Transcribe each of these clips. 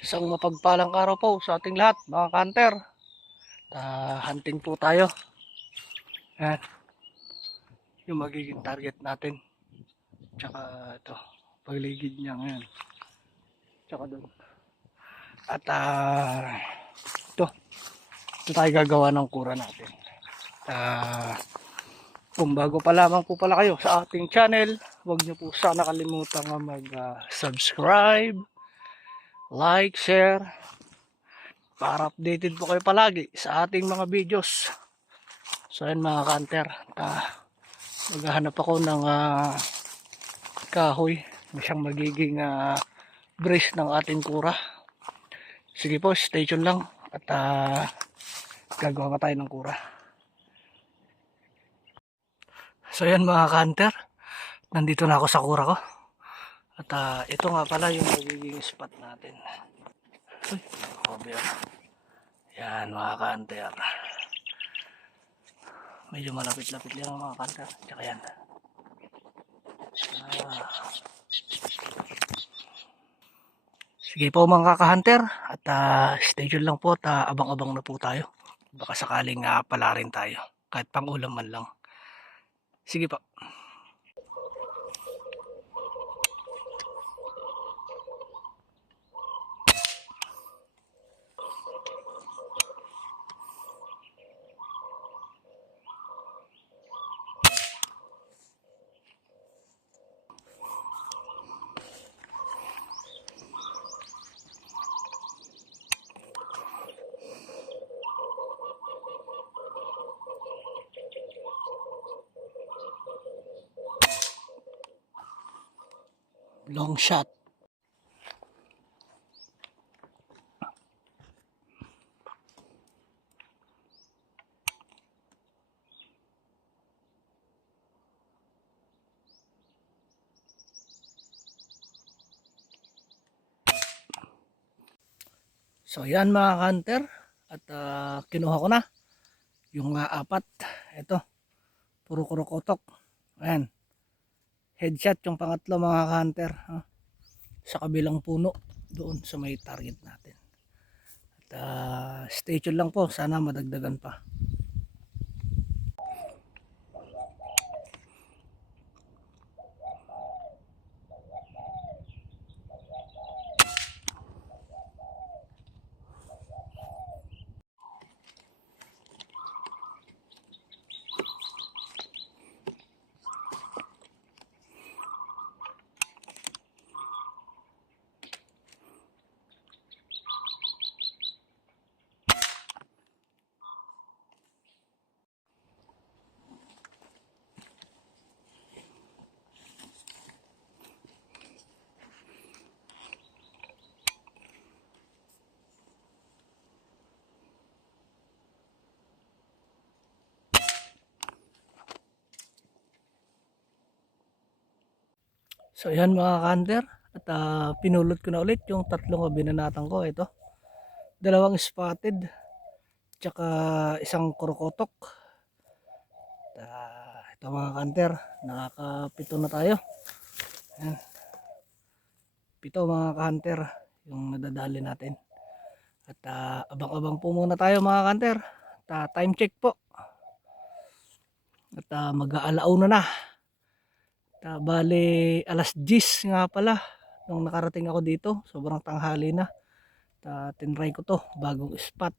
Isang mapagpalang araw po sa ating lahat, mga kanter. Hunting po tayo. Yan, yung magiging target natin. Tsaka ito, paligid niya ngayon. Tsaka doon. At ito, ito tayo gagawa ng kura natin. Kung bago pa lamang po pala kayo sa ating channel, huwag niyo po sana kalimutan mag-subscribe, like, share, para updated po kayo palagi sa ating mga videos. So yan mga kanter, maghahanap ako ng kahoy na siyang magiging brace ng ating kura. Sige po, stay tuned lang at gagawa pa tayo ng kura. So yan mga kanter, nandito na ako sa kura ko. At ito nga pala yung magiging spot natin. Uy, grabe yan. Yan mga kanter. Medyo malapit-lapit lang mga kanter. Tsaka yan. Sige po mga kaka-hunter at stay tuned lang po at abang-abang na po tayo. Baka sakaling pala rin tayo kahit pang ulam man lang. Sige po. Long shot. So yan mga hunter at kinuha ko na yung apat. Ito, puro kurokotok. Ayan. Headshot yung pangatlo mga hunter. Sa kabilang puno doon sa may target natin. At stay tuned lang po, sana madagdagan pa. So yan mga kanter at pinulot ko na ulit yung tatlong binanatan ko. Ito, dalawang spotted tsaka isang krokotok. Ito mga kanter, nakakapito na tayo. Yan. Pito mga kanter yung nadadali natin. At abang-abang po muna tayo mga kanter. Time check po. At mag-aalauna na. Bale alas 10 nga pala nung nakarating ako dito. Sobrang tanghali na. Tinry ko to, bagong spot.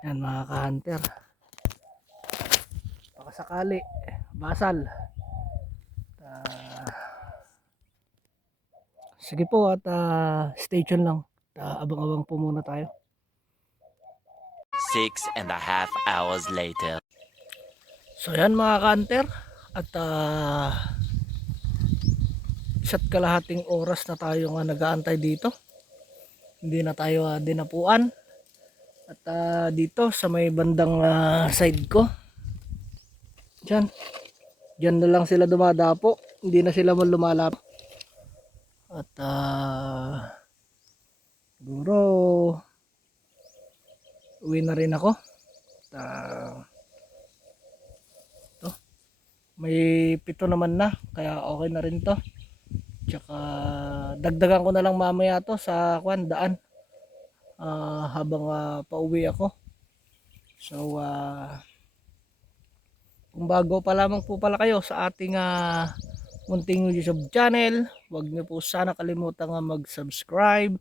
Yan mga ka-hunter. Baka sakali basal. Sige po at stay tuned lang. Abang-abang po muna tayo. 6.5 hours later. So yan mga ka-hunter. At isa't kalahating oras na tayo nga nag-aantay dito. Hindi na tayo dinapuan. At dito sa may bandang side ko. Diyan na lang sila dumadapo. Hindi na sila lumalap. At siguro uwi na rin ako. To, may 7 naman na. Kaya okay na rin to. Tsaka dagdagan ko na lang mamaya to sa daan. habang pauwi ako. So kung bago pa lamang po pala kayo sa ating munting YouTube channel, huwag niyo po sana kalimutan mag-subscribe,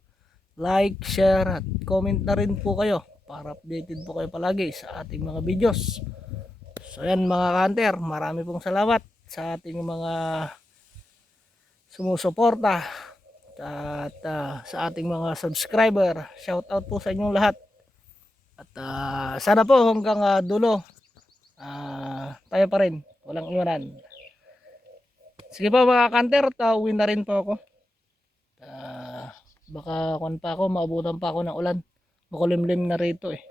like, share at comment na rin po kayo para updated po kayo palagi sa ating mga videos. So yan mga ka-hunter, marami pong salamat sa ating mga sumusuporta at sa ating mga subscriber. Shout out po sa inyong lahat. At sana po hanggang dulo tayo pa rin, walang iwanan. Sige po mga kanter, uwi na rin po ako. Baka pa ako, maabutan pa ako ng ulan. Makulimlim na rito eh.